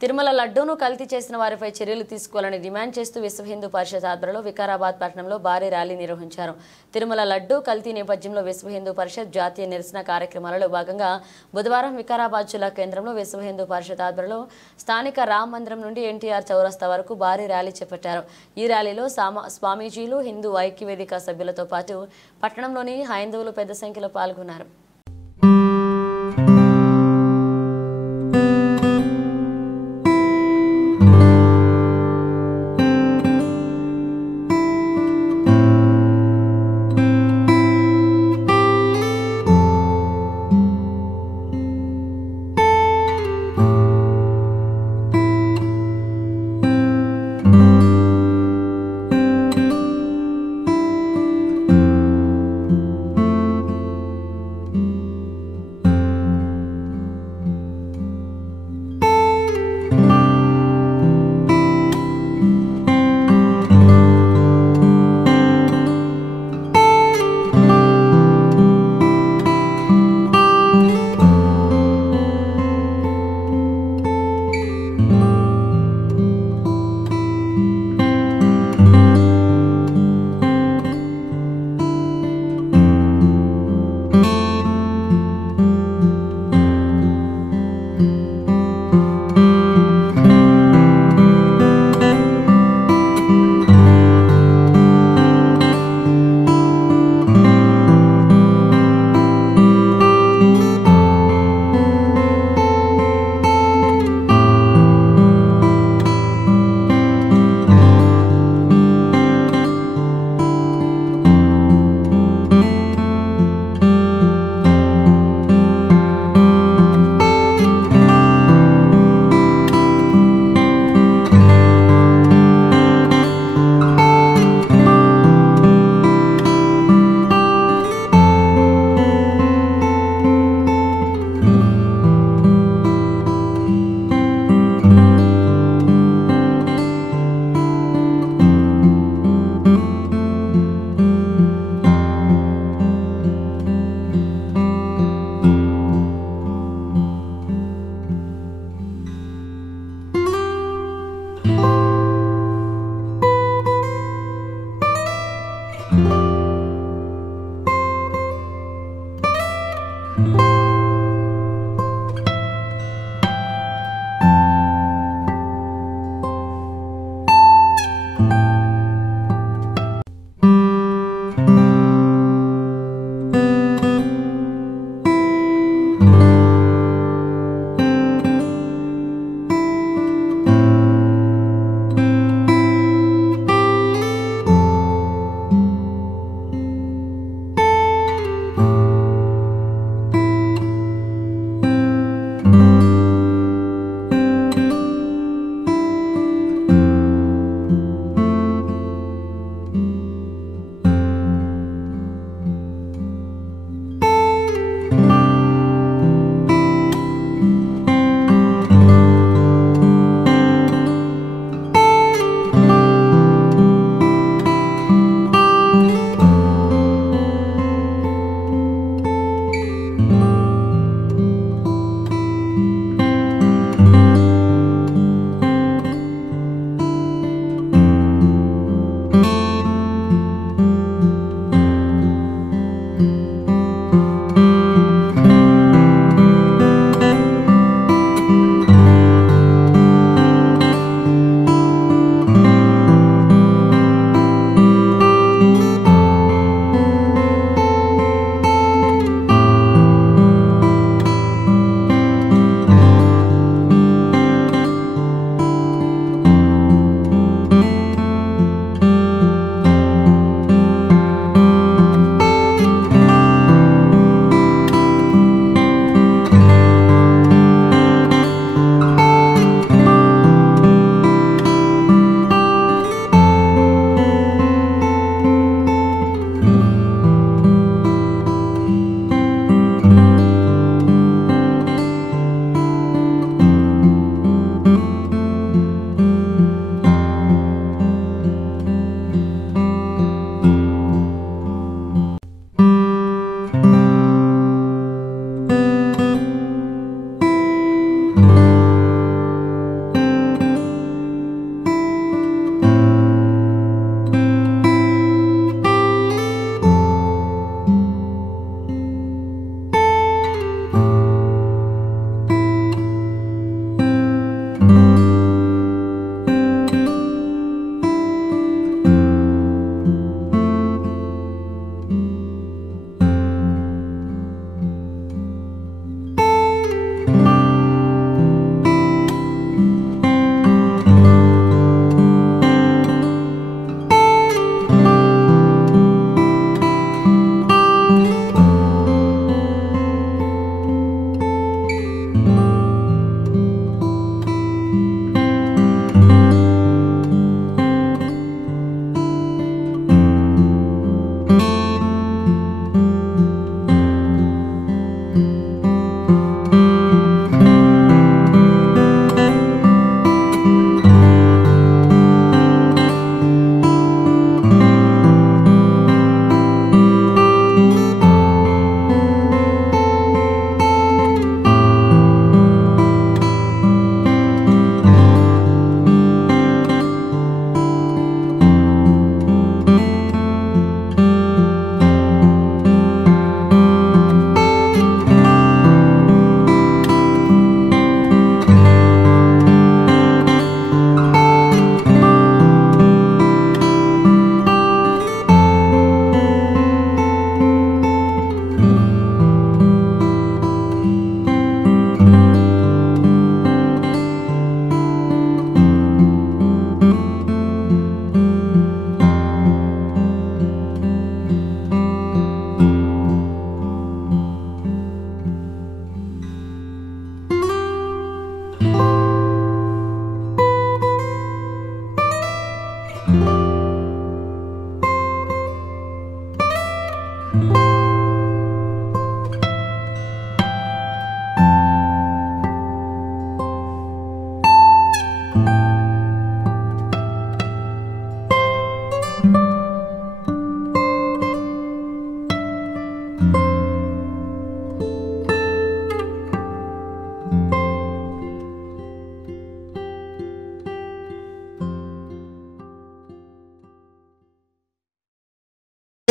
తిరుమల లడ్డూను కల్తీ చేసిన వారిపై చర్యలు తీసుకోవాలని డిమాండ్ చేస్తూ విశ్వ హిందూ పరిషత్ ఆధ్వర్యంలో వికారాబాద్ పట్టణంలో భారీ ర్యాలీ నిర్వహించారు. తిరుమల లడ్డూ కల్తీ నేపథ్యంలో విశ్వ హిందూ పరిషత్ జాతీయ నిరసన కార్యక్రమాలలో భాగంగా బుధవారం వికారాబాద్ జిల్లా కేంద్రంలో విశ్వ హిందూ పరిషత్ ఆధ్వర్యంలో స్థానిక రామ్ మందిరం నుండి ఎన్టీఆర్ చౌరస్తా వరకు భారీ ర్యాలీ చేపట్టారు. ఈ ర్యాలీలో స్వామీజీలు, హిందూ ఐక్యవేదిక సభ్యులతో పాటు పట్టణంలోని హైందవులు పెద్ద సంఖ్యలో పాల్గొన్నారు.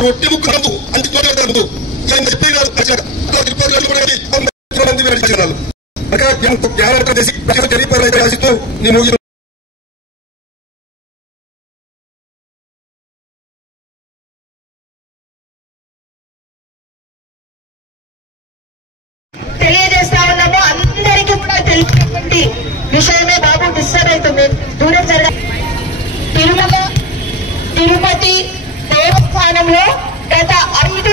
రొట్టె ముక్కలు అంటి తోడు తెలియజేస్తా ఉన్నాము. అందరికీ కూడా తెలిసినటువంటి విషయమే. బాబు డిస్టర్బ్ అవుతుంది, దూరం జరగ. తిరుపతి దేవస్థానంలో గత 5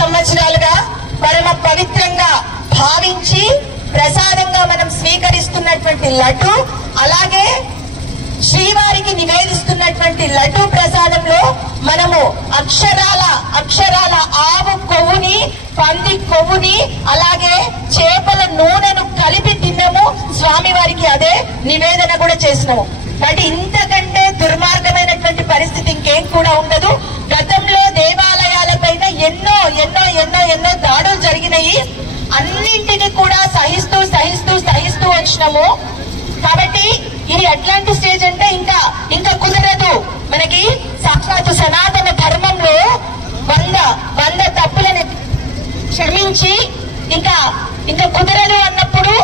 సంవత్సరాలుగా పరమ పవిత్రంగా భావించి ప్రసాదంగా మనం స్వీకరిస్తున్నటువంటి లడ్డు, అలాగే శ్రీవారికి నివేదిస్తున్నటువంటి లడ్డు ప్రసాదంలో మనము అక్షరాల ఆవు కొవ్వుని, పంది కొవ్వుని, అలాగే చేపల నూనెను కలిపి తిన్నాము. స్వామివారికి అదే నివేదన కూడా చేసినాము. బట్ ఇంతకంటే దుర్మార్గమైనటువంటి పరిస్థితి ఇంకేం కూడా ఉండదు. గతంలో దేవాలయాలపైన ఎన్నో ఎన్నో ఎన్నో ఎన్నో దాడులు జరిగినాయి. అన్నింటినీ కూడా సహిస్తూ వచ్చినాము. కాబట్టి ఇది అట్లాంటి స్టేజ్ అంటే ఇంకా కుదరదు. మనకి సాక్షాత్తు సనాతన ధర్మంలో 100 తప్పులను క్షమించి ఇంకా కుదరదు అన్నప్పుడు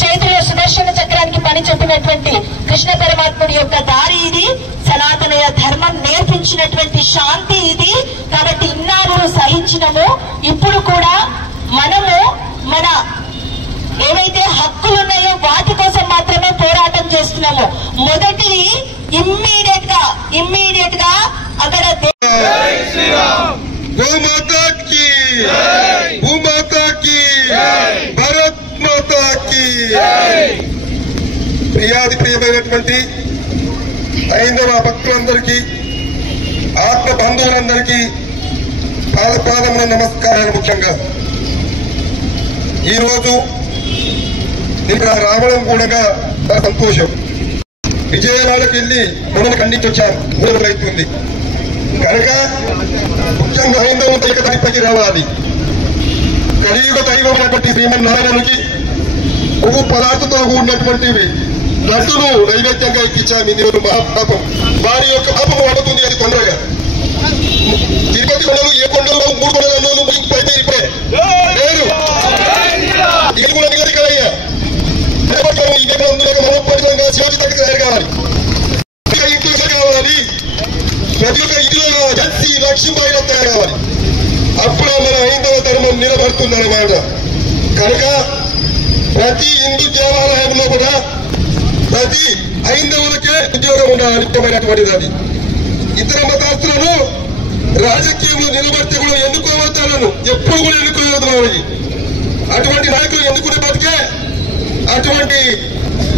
చేతిలో సుదర్శన చక్రానికి పని చెప్పినటువంటి కృష్ణ పరమాత్ముడి యొక్క దారి ఇది. సనాతన ధర్మం నేర్పించినటువంటి శాంతి ఇది. కాబట్టి ఇన్నాళ్ళు సహించినము. ఇప్పుడు కూడా మనము మన ఏవైతే హక్కులు ఉన్నాయో వాటి కోసం మాత్రమే పోరాటం చేస్తున్నాము. మొదటిది ఇమ్మీడియట్ గా అక్కడ ప్రియమైనటువంటి హైందవ భక్తులందరికీ, ఆత్మ బంధువులందరికీ పాదమున నమస్కారాలు. ముఖ్యంగా ఈరోజు ఇక్కడ రావడం కూడా సంతోషం. విజయవాడకి వెళ్ళి మనల్ని ఖండించొచ్చాను, 3 రోజులు అవుతుంది కనుక ముఖ్యంగా హైందవం ఏకదానిపైకి రావాలి. కలియుగ దైవమైనటువంటి శ్రీమన్నారాయణునికి పువ్వు పదార్థంతో కూడినటువంటివి లడ్డును నైవేద్యంగా ఇప్పించాము. ఇందులో మహాపాపం, వారి యొక్క పాపం పడుతుంది. అది తొందరగా తిరుపతి కొండలు, ఏ కొండలు 3 కొండలు ముగిపోయితే ఇప్పుడే లేదు. ఇది కూడా నిగదికయ్యా మనోపరితంగా శివాజీ తగ్గ తయారు కావాలి. ఇంట్లో కావాలి, ప్రతి ఒక్క ఇంట్లో జన్సీ లక్ష్మీబాయిలో తయారు కావాలి. అప్పుడు మన హైందవ ధర్మం నిలబడుతుందన్నమాట. కనుక ప్రతి హిందూ దేవాలయంలో కూడా ప్రతి హైందవులకే ఉద్యోగం ఉండాలి. ముఖ్యమైనటువంటిది అది. ఇతర మతాస్తులను రాజకీయంలో నిలబడితే కూడా ఎన్నుకోవద్దాలను ఎప్పుడు కూడా ఎన్నుకోవద్దు. అటువంటి నాయకులు ఎన్నుకునే బతికే అటువంటి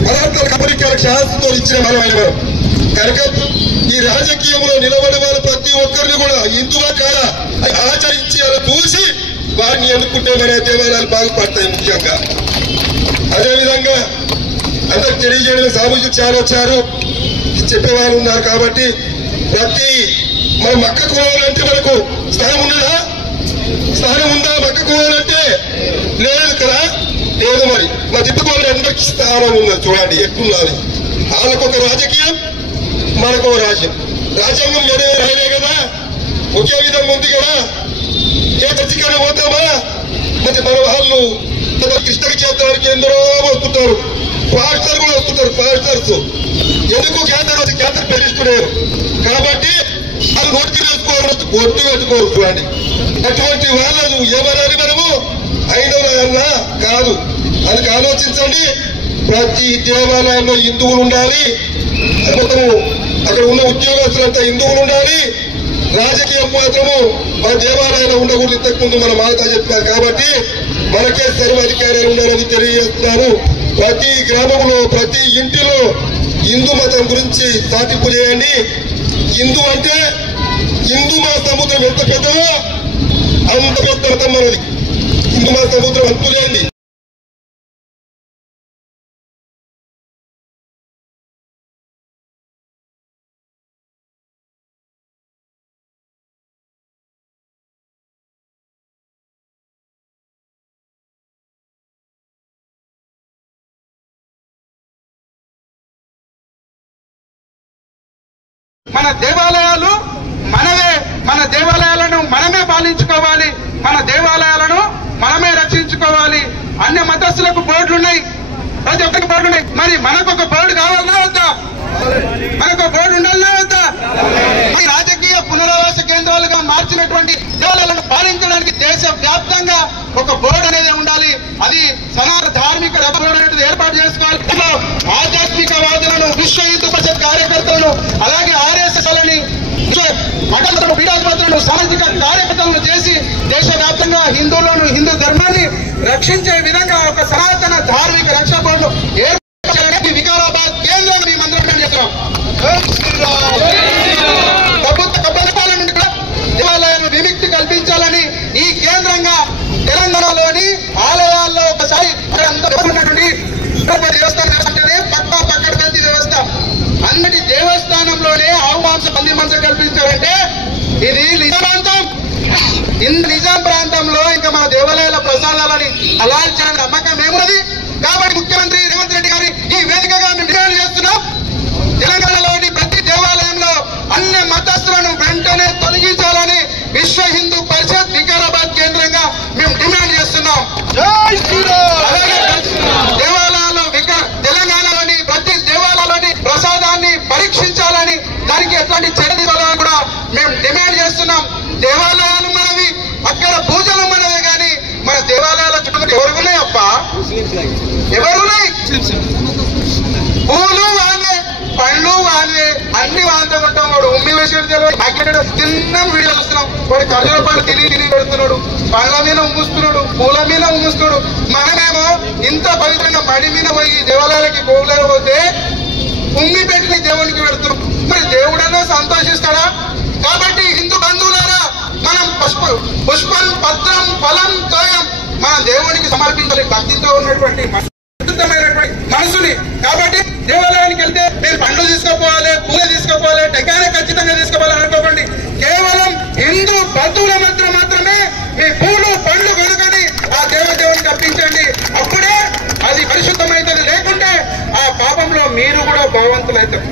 పదార్థాల కంపెనీలకు శాస్త్రంతో ఇచ్చిన మనమైన కనుక ఈ రాజకీయంలో నిలబడే వాళ్ళు ప్రతి ఒక్కరిని కూడా హిందువా కాదా ఆచరించి అలా చూసి వారిని ఎన్నుకుంటే మన దేవాలయాలు బాగుపడతాయి. ముఖ్యంగా అదేవిధంగా అందరికి తెలియజేయడం, సామూహిక చాలా వచ్చారు, చెప్పేవాళ్ళు ఉన్నారు. కాబట్టి ప్రతి మనం మక్కకు పోవాలంటే మనకు స్థానం ఉన్నదా? స్థానం ఉందా? మక్కకు పోవాలంటే లేదు కదా, లేదు. మరి మా తిట్టుకోవాలి అందరికి స్థానం ఉన్నది. చూడండి ఎట్లున్నది. వాళ్ళకొక రాజకీయం, మనకు రాజ్యం. రాజ్యాంగం వేరే రాయలే కదా, ఒకే విధంగా ఉంది కదా. ఏ చర్చకైనా పోతామా? మరి మన వాళ్ళు కృష్ణకి చేద్దానికి ఎందరో వస్తుంటారు, పాస్టర్లు కూడా వస్తుంటారు. పాస్టర్స్ ఎందుకు క్యాన్సర్ పెరిగిస్తున్నారు కాబట్టి వాళ్ళు నోటి వేసుకోవాలి, ఒట్టు పెట్టుకోరు. చూడండి అటువంటి వాళ్ళు ఎవరని మనము అయినవన్నా కాదు. అందుకు ఆలోచించండి. ప్రతి దేవాలయంలో హిందువులు ఉండాలి. మొత్తము అక్కడ ఉన్న ఉద్యోగస్తులంతా హిందువులు ఉండాలి. రాజకీయం మాత్రము మన దేవాలయంలో ఉండకూడదు. ఇంతకు ముందు మన మాత చెప్పారు. కాబట్టి మనకే సర్వాధికారాలు ఉండాలని తెలియజేస్తున్నారు. ప్రతి గ్రామంలో ప్రతి ఇంటిలో హిందూ మతం గురించి సాటింపు చేయండి. హిందూ అంటే హిందూ మహాసముద్రం ఎంత పెద్దదో అంత పెద్ద మతం మనది. హిందూ మహాసముద్రం అంతులేంది. మన దేవాలయాలు మనమే, మన దేవాలయాలను మనమే పాలించుకోవాలి, మన దేవాలయాలను మనమే రక్షించుకోవాలి. అన్ని మతస్థులకు బోర్డులున్నాయి, ప్రతి ఒక్కరికి బోర్డు ఉన్నాయి. మరి మనకు ఒక బోర్డు కావాలన్నా వద్దా? మనకు ఒక బోర్డు ఉండాలన్నా వద్దా? ఈ రాజకీయ పునరావాస కేంద్రాలుగా మార్చినటువంటి దేవాలయాలను పాలించడానికి దేశ వ్యాప్తంగా ఒక బోర్డు అనేది ఉండాలి. అది సనాతన ధార్మిక బోర్డు అనేది ఏర్పాటు చేసుకోవాలి. ఆధ్యాత్మికవాదులను, విశ్వ హిందూ పరిషత్ కార్యకర్తలను, అలాగే ఆర్ఎస్ఎస్ లని, మఠాలను, పీఠాధిపతులను, సామాజిక కార్యకర్తలను చేసి దేశవ్యాప్తంగా హిందువులను, హిందూ ధర్మాన్ని రక్షించే విధంగా ఒక సనాతన ధార్మిక రక్షణ బోర్డు ఏర్పాటు వికారాబాద్ కేంద్రం మేమందరం చేస్తున్నాం. ప్రభుత్వ కబ్జాల నుండి కూడా దేవాలయాలను విముక్తి కల్పించాలని ఈ కేంద్రంగా తెలంగాణలోని ఆలయాల్లో ఒకసారి దేవస్థానం పక్కడబంది వ్యవస్థ, అన్నిటి దేవస్థానంలోనే ఆహ్వాంస పంది మంచం కల్పించారంటే ఇది నిజాం ప్రాంతం. నిజాం ప్రాంతంలో ఇంకా మన దేవాలయాల ప్రసాదాలని అలాల్ చేయడం నమ్మకం ఏమున్నది? కాబట్టి ముఖ్యమంత్రి రేవంత్ రెడ్డి గారి ఈ వేదికగా మేము డిమాండ్ చేస్తున్నాం, తెలంగాణలోని ప్రతి దేవాలయంలో అన్ని మతస్థులను వెంటనే తొలగించాలని విశ్వ హిందూ పరిషత్ వికారాబాద్ కేంద్రంగా మేము డిమాండ్ చేస్తున్నాం. అలాగే దేవాలయాల్లో తెలంగాణలోని ప్రతి దేవాలయంలోని ప్రసాదాన్ని పరీక్షించాలని, దానికి ఎట్లాంటి చర్య తీసుకోవాలని కూడా మేము డిమాండ్ చేస్తున్నాం. దేవాలయాలు మనవి, అక్కడ పూజలు మనవే, కానీ మన దేవాలయాల చుట్టూ ఎవరున్నాయి అప్ప? ఎవరున్నాయి? పూలు వాళ్ళే, పళ్ళు వాళ్ళే, అన్ని వాళ్ళతో ఉంటాం. వాడు ఉమ్మి వేసేది తెలియదు, చిన్న వీడియో చూస్తున్నాం. వాడు ఖర్జూర పళ్ళు తిని పెడుతున్నాడు, పళ్ళ మీద ఉమ్ముస్తున్నాడు, పూల మీద ఉమ్ముస్తున్నాడు. మనమేమో ఇంత పవిత్రంగా మడి మీద పోయి దేవాలయాలకి పోలేరు పోతే ఉమ్మి పెట్టిన దేవునికి పెడుతున్నాం. మరి దేవుడన్నా సంతోషిస్తాడా? కాబట్టి హిందూ బంధువులారా, మనం పుష్పం, పత్రం, ఫలం, తోయం మన దేవునికి సమర్పించాలి భక్తితో ఉన్నటువంటి మనసుని. కాబట్టి దేవాలయానికి వెళ్తే మీరు పండ్లు తీసుకోపోవాలి, పూల తీసుకోపోవాలి, టెక్కానే ఖచ్చితంగా తీసుకోవాలి అనుకోకండి. కేవలం హిందూ బంధువుల మాత్రమే మీ పూలు, పండ్లు కొనుకొని ఆ దేవునికి అర్పించండి. అప్పుడే అది పరిశుద్ధమైతుంది. లేకుంటే ఆ పాపంలో మీరు కూడా భావవంతులైతారు.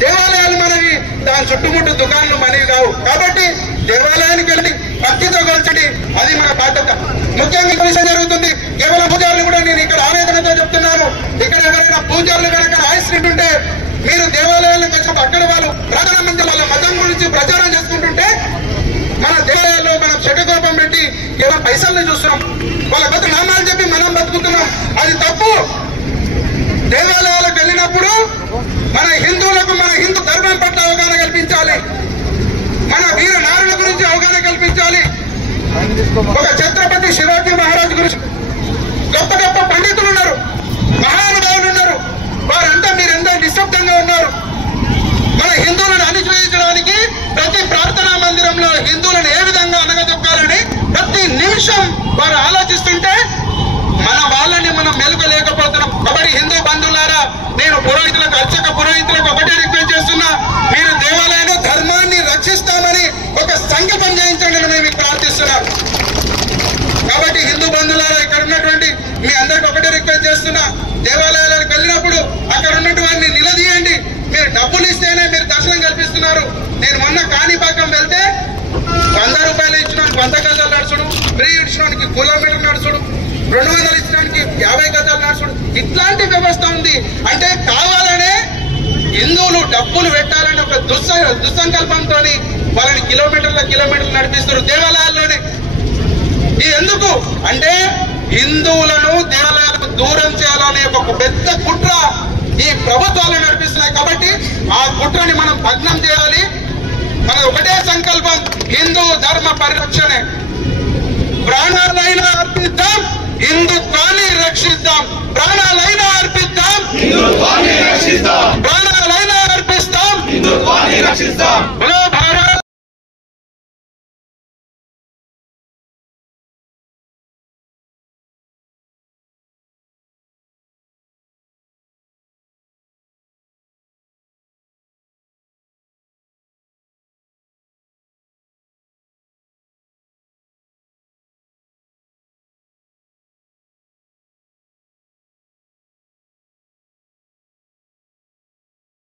దేవాలయాలు మనవి, దాని చుట్టుముట్టు దుకాణాలు మనవి కావు. కాబట్టి దేవాలయానికి వెళ్ళి భక్తితో కొల్చండి, అది మన బాధ్యత. ముఖ్యంగా ఈ విషయం జరుగుతుంది. కేవలం పూజారులు కూడా నేను ఇక్కడ ఆవేదనతో చెప్తున్నాను. ఇక్కడ ఎవరైనా పూజారులు కనుక ఆశ్రయింటుంటే మీరు దేవాలయాలకు వచ్చినప్పుడు అక్కడ వాళ్ళు ప్రధాన మంది వాళ్ళ మతం గురించి ప్రచారం చేసుకుంటుంటే మన దేవాలయాల్లో మనం చెడ్డకోపం పెట్టి కేవలం పైసల్ని చూస్తున్నాం. వాళ్ళ కొత్త నామాలు చెప్పి మనం బతుకుతున్నాం. అది తప్పు. దేవాలయాలకు వెళ్ళినప్పుడు మన హిందువులకు మన హిందూ ధర్మం పట్ల అవగాహన కల్పించాలి, మన వీర నారుల గురించి అవగాహన కల్పించాలి. ఒక ఛత్రపతి శివాజీ మహారాజ్ గురించి గొప్ప గొప్ప పండితులు ఉన్నారు, మహానుభావులు ఉన్నారు. వారంతా మీరెంతో నిశ్శబ్దంగా ఉన్నారు. మన హిందువులను అణిచివేయించడానికి ప్రతి ప్రార్థనా మందిరంలో హిందువులను ఏ విధంగా అనగదొక్కాలని ప్రతి నిమిషం వారు ఆలోచిస్తుంటే మన వాళ్ళని మనం మెలుకలేకపోతున్నాం. కాబట్టి హిందూ బంధువులారా, నేను పురోహితులకు, అర్చక పురోహితులకు ఒకటే రిక్వెస్ట్ చేస్తున్నా, మీరు దేవాలయాన్ని, ధర్మాన్ని రక్షిస్తామని ఒక సంకల్పం చేయించండి అని మేము ప్రార్థిస్తున్నాం. కాబట్టి హిందూ బంధువులారా, ఇక్కడ ఉన్నటువంటి మీ అందరికి ఒకటే రిక్వెస్ట్ చేస్తున్నా, దేవాలయాలకు వెళ్ళినప్పుడు అక్కడ ఉన్నటువంటి నిలదీయండి. మీరు డబ్బులు ఇస్తేనే మీరు దర్శనం కల్పిస్తున్నారు. నేను మొన్న కాణిపాకం వెళ్తే 100 రూపాయలు ఇచ్చినానికి 100 గజాలు నడుచుడు, ఫ్రీ ఇచ్చినానికి కిలోమీటర్ నడుచుడు, 200 ఇచ్చినానికి 50 గజాలు నడుచుడు, ఇట్లాంటి వ్యవస్థ ఉంది. అంటే కావాలనే హిందువులు డబ్బులు పెట్టాలని ఒక దుస్సంకల్పంతో వాళ్ళని కిలోమీటర్లు నడిపిస్తారు దేవాలయాల్లోనే. ఇది ఎందుకు అంటే హిందువులను దేవాలయాలకు దూరం చేయాలనే ఒక పెద్ద కుట్ర ఈ ప్రభుత్వాలు నడిపిస్తున్నాయి. కాబట్టి ఆ కుట్రని మనం భగ్నం చేయాలి. మన ఒకటే సంకల్పం, హిందూ ధర్మ పరిరక్షణే. ప్రాణాలైనా అర్పిద్దాం, హిందుత్వాన్ని రక్షిద్దాం. ప్రాణాలైనా అర్పిద్దాం, ప్రాణాలైనా అర్పిస్తాం,